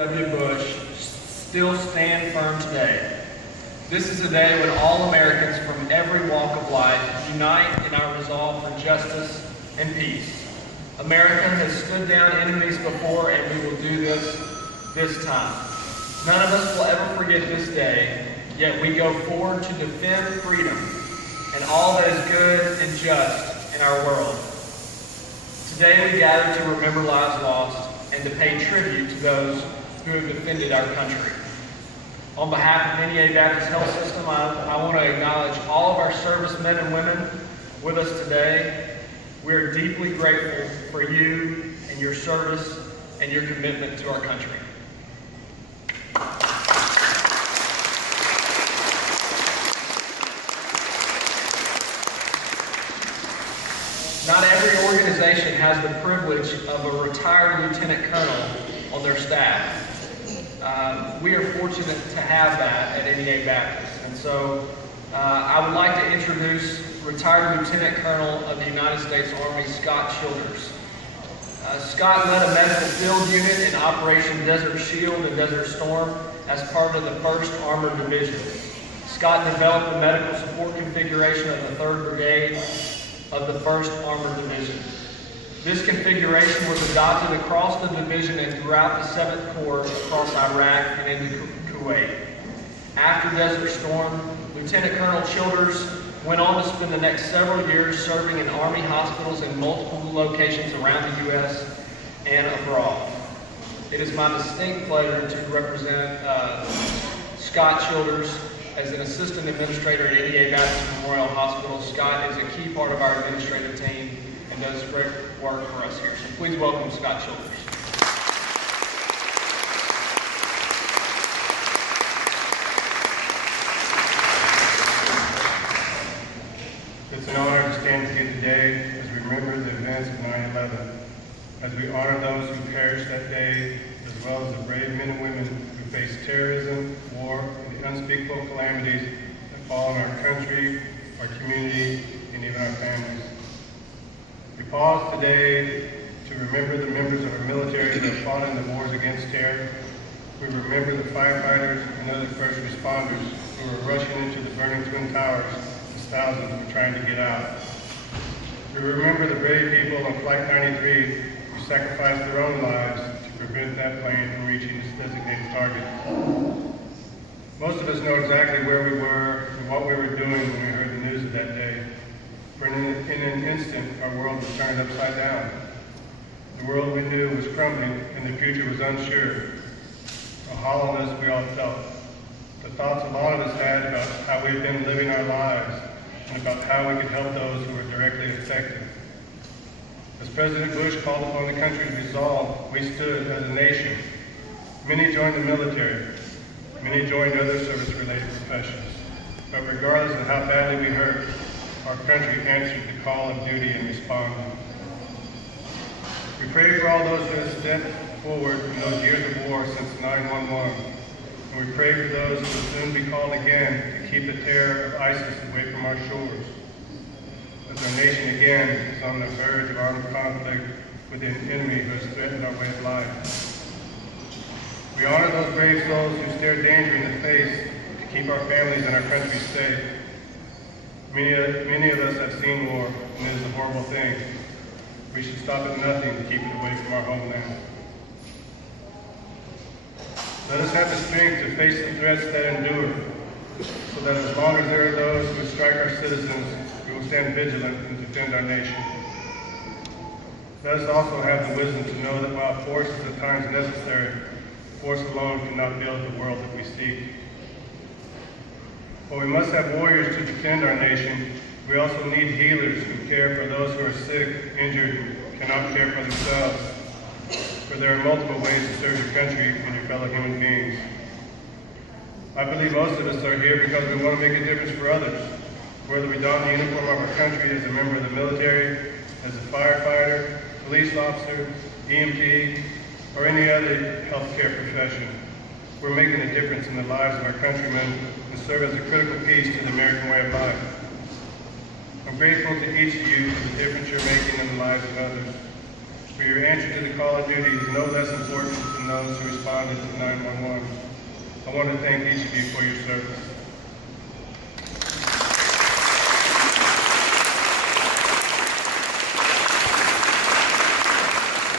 W. Bush still stand firm today. This is a day when all Americans from every walk of life unite in our resolve for justice and peace. America has stood down enemies before, and we will do this time. None of us will ever forget this day, yet we go forward to defend freedom and all that is good and just in our world. Today we gather to remember lives lost and to pay tribute to those who have defended our country. On behalf of NEA Baptist Health System, I want to acknowledge all of our servicemen and women with us today. We are deeply grateful for you and your service and your commitment to our country. Not every organization has the privilege of a retired lieutenant colonel on their staff. We are fortunate to have that at NEA Baptist. And so I would like to introduce retired Lieutenant Colonel of the United States Army, Scott Childers. Scott led a medical field unit in Operation Desert Shield and Desert Storm as part of the 1st Armored Division. Scott developed the medical support configuration of the 3rd Brigade of the 1st Armored Division. This configuration was adopted across the division and throughout the 7th Corps across Iraq and into Kuwait. After Desert Storm, Lieutenant Colonel Childers went on to spend the next several years serving in Army hospitals in multiple locations around the U.S. and abroad. It is my distinct pleasure to represent Scott Childers as an Assistant Administrator at NEA Baptist Memorial Hospital. Scott is a key part of our administrative team and does great work for us here. So please welcome Scott Childers. It's an honor to stand here today as we remember the events of 9/11, as we honor those who perished that day, as well as the brave men and women who faced terrorism, war, and the unspeakable calamities that fall on our country, our community, and even our families. We pause today to remember the members of our military that have fought in the wars against terror. We remember the firefighters and other first responders who were rushing into the burning Twin Towers as thousands were trying to get out. We remember the brave people on Flight 93 who sacrificed their own lives to prevent that plane from reaching its designated target. Most of us know exactly where we were and what we were doing when we heard the news of that day. For in an instant, our world was turned upside down. The world we knew was crumbling, and the future was unsure. A hollowness we all felt. The thoughts a lot of us had about how we had been living our lives, and about how we could help those who were directly affected. As President Bush called upon the country's resolve, we stood as a nation. Many joined the military. Many joined other service-related professions. But regardless of how badly we hurt, our country answered the call of duty and responded. We pray for all those who have stepped forward in those years of war since 9/11, and we pray for those who will soon be called again to keep the terror of ISIS away from our shores, as our nation again is on the verge of armed conflict with an enemy who has threatened our way of life. We honor those brave souls who stare danger in the face to keep our families and our country safe. Many of us have seen war, and it is a horrible thing. We should stop at nothing to keep it away from our homeland. Let us have the strength to face the threats that endure, so that as long as there are those who strike our citizens, we will stand vigilant and defend our nation. Let us also have the wisdom to know that while force is at times necessary, force alone cannot build the world that we seek. While we must have warriors to defend our nation, we also need healers who care for those who are sick, injured, and cannot care for themselves. For there are multiple ways to serve your country and your fellow human beings. I believe most of us are here because we want to make a difference for others, whether we don the uniform of our country as a member of the military, as a firefighter, police officer, EMT, or any other healthcare profession. We're making a difference in the lives of our countrymen and serve as a critical piece to the American way of life. I'm grateful to each of you for the difference you're making in the lives of others. For your answer to the call of duty is no less important than those who responded to 911. I want to thank each of you for your service.